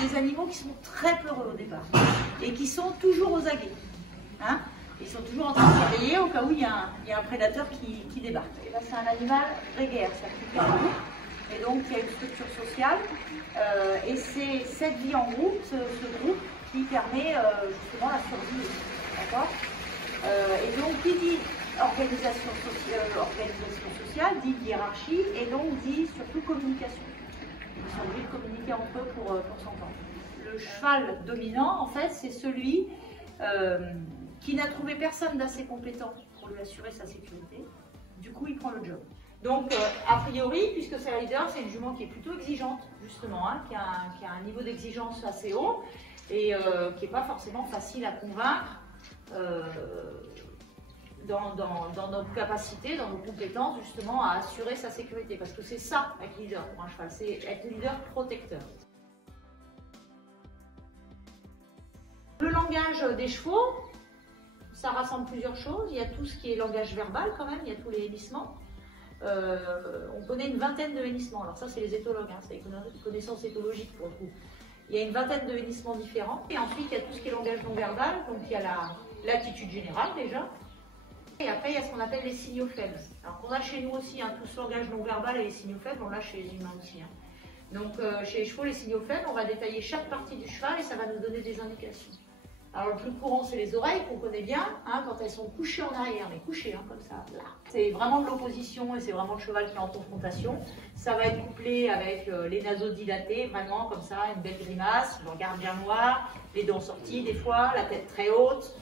c'est des animaux qui sont très peureux au départ et qui sont toujours aux aguets. Hein, ils sont toujours en train de se réveiller au cas où il y a un prédateur qui débarque. C'est un animal grégaire, c'est-à-dire qu'il fait un groupe, et donc il y a une structure sociale, et c'est cette vie en groupe, ce groupe, qui permet justement la survie. D'accord. Et donc qui dit organisation sociale, dit hiérarchie, et donc dit surtout communication. Ils sont obligés de communiquer entre eux pour s'entendre. Le cheval dominant, en fait, c'est celui qui n'a trouvé personne d'assez compétent pour lui assurer sa sécurité. Du coup, il prend le job. Donc, a priori, puisque c'est la leader, c'est une jument qui est plutôt exigeante, justement, hein, qui a un niveau d'exigence assez haut et qui n'est pas forcément facile à convaincre dans notre capacité, dans nos compétences, justement, à assurer sa sécurité. Parce que c'est ça, être leader pour un cheval, c'est être leader protecteur. Le langage des chevaux, ça rassemble plusieurs choses. Il y a tout ce qui est langage verbal quand même, il y a tous les hennissements. On connaît une vingtaine de hennissements. Alors ça, c'est les éthologues, hein, c'est les connaissances éthologiques pour le coup. Il y a une vingtaine de hennissements différents. Et ensuite, il y a tout ce qui est langage non verbal. Donc il y a l'attitude générale déjà. Et après, il y a ce qu'on appelle les signaux faibles. Alors qu'on a chez nous aussi, hein, tout ce langage non verbal et les signaux faibles, on l'a chez les humains aussi. Hein. Donc chez les chevaux, les signaux faibles, on va détailler chaque partie du cheval et ça va nous donner des indications. Alors le plus courant, c'est les oreilles qu'on connaît bien, hein, quand elles sont couchées en arrière, mais couchées hein, comme ça, là. C'est vraiment de l'opposition et c'est vraiment le cheval qui est en confrontation. Ça va être couplé avec les naseaux dilatés, vraiment comme ça, une belle grimace, le regard bien noir, les dents sorties des fois, la tête très haute,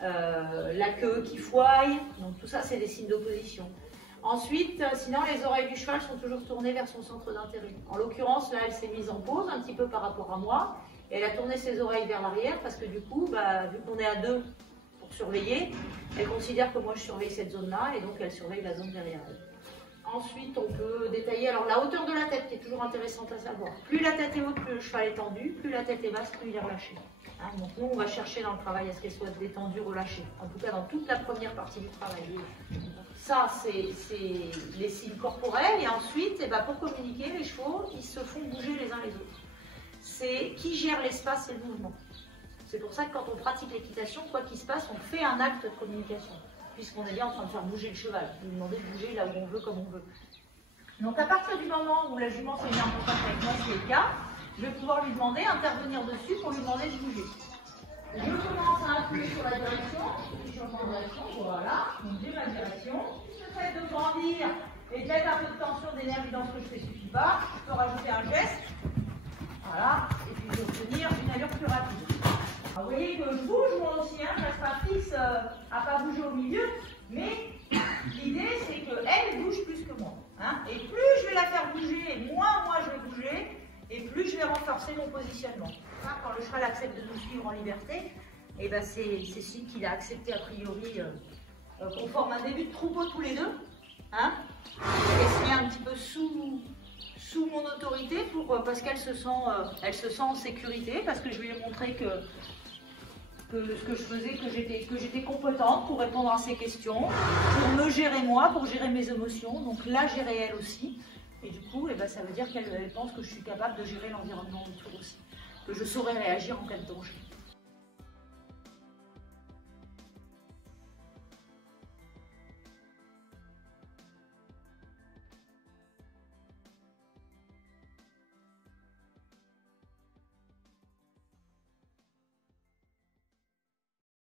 la queue qui fouaille, donc tout ça c'est des signes d'opposition. Ensuite, sinon les oreilles du cheval sont toujours tournées vers son centre d'intérêt. En l'occurrence, là elle s'est mise en pause un petit peu par rapport à moi. Et elle a tourné ses oreilles vers l'arrière parce que du coup, vu qu'on est à deux pour surveiller, elle considère que moi je surveille cette zone-là et donc elle surveille la zone derrière elle. Ensuite, on peut détailler alors la hauteur de la tête qui est toujours intéressante à savoir. Plus la tête est haute, plus le cheval est tendu, plus la tête est basse, plus il est relâché. Hein, donc nous, on va chercher dans le travail à ce qu'elle soit détendue, relâchée. En tout cas, dans toute la première partie du travail. Ça, c'est les signes corporels. Et ensuite, pour communiquer, les chevaux, ils se font bouger les uns les autres. C'est qui gère l'espace et le mouvement. C'est pour ça que quand on pratique l'équitation, quoi qu'il se passe, on fait un acte de communication, puisqu'on est bien en train de faire bouger le cheval, de lui demander de bouger là où on veut, comme on veut. Donc à partir du moment où la jument s'est mise en contact avec moi, c'est le cas, je vais pouvoir lui demander, intervenir dessus pour lui demander de bouger. Je commence à appuyer sur la direction, je suis en direction, voilà, donc j'ai ma direction. Si le fait de grandir et de mettre un peu de tension, d'énergie dans ce que je fais ne suffit pas, je peux rajouter un geste. Voilà, et puis je vais obtenir une allure plus rapide. Alors, vous voyez que je bouge moi aussi, hein, je ne reste pas fixe à ne pas bouger au milieu, mais l'idée c'est qu'elle bouge plus que moi. Hein, et plus je vais la faire bouger, et moins moi je vais bouger, et plus je vais renforcer mon positionnement. Hein, quand le cheval accepte de nous suivre en liberté, et c'est signe qu'il a accepté a priori qu'on forme un début de troupeau tous les deux. Hein, et se met un petit peu sous mon autorité parce qu'elle se sent en sécurité, parce que je lui ai montré que ce que je faisais, que j'étais compétente pour répondre à ses questions, pour me gérer moi, pour gérer mes émotions, donc la gérer elle aussi. Et du coup, ça veut dire qu'elle pense que je suis capable de gérer l'environnement autour aussi, que je saurais réagir en cas de danger.